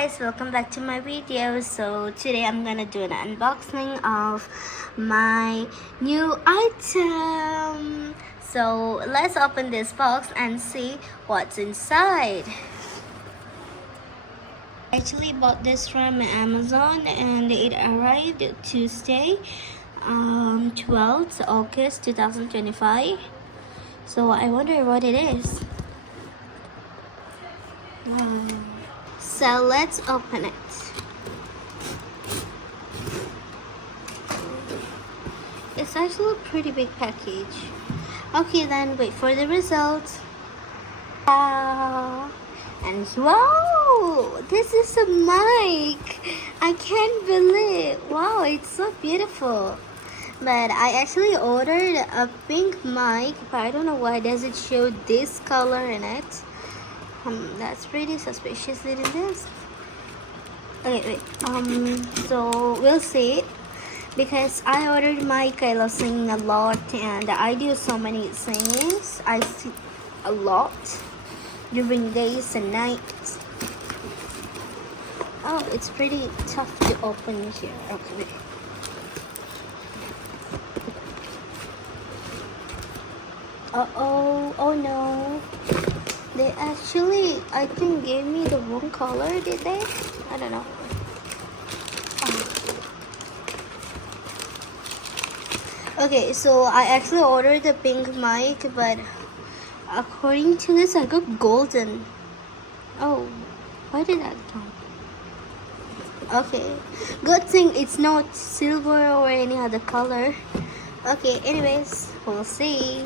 guys, welcome back to my video. So today I'm gonna do an unboxing of my new item. So let's open this box and see what's inside. I actually bought this from Amazon and it arrived Tuesday, 12th August 2025. So I wonder what it is. So let's open it. It's actually a pretty big package. Okay, then wait for the results. And wow, this is a mic. I can't believe. Wow, it's so beautiful. But I actually ordered a pink mic, but I don't know why does it show this color in it. That's pretty suspicious, isn't this? Okay, wait. So we'll see. Because I ordered mic, I love singing a lot, and I do so many singings. I sing a lot during days and nights. Oh, it's pretty tough to open here. Okay, wait. Oh no. They actually, I think, gave me the wrong color, did they? I don't know. Okay, so I actually ordered the pink mic, but according to this, I got golden. Oh, why did that come? Okay, good thing it's not silver or any other color. Okay, anyways, we'll see.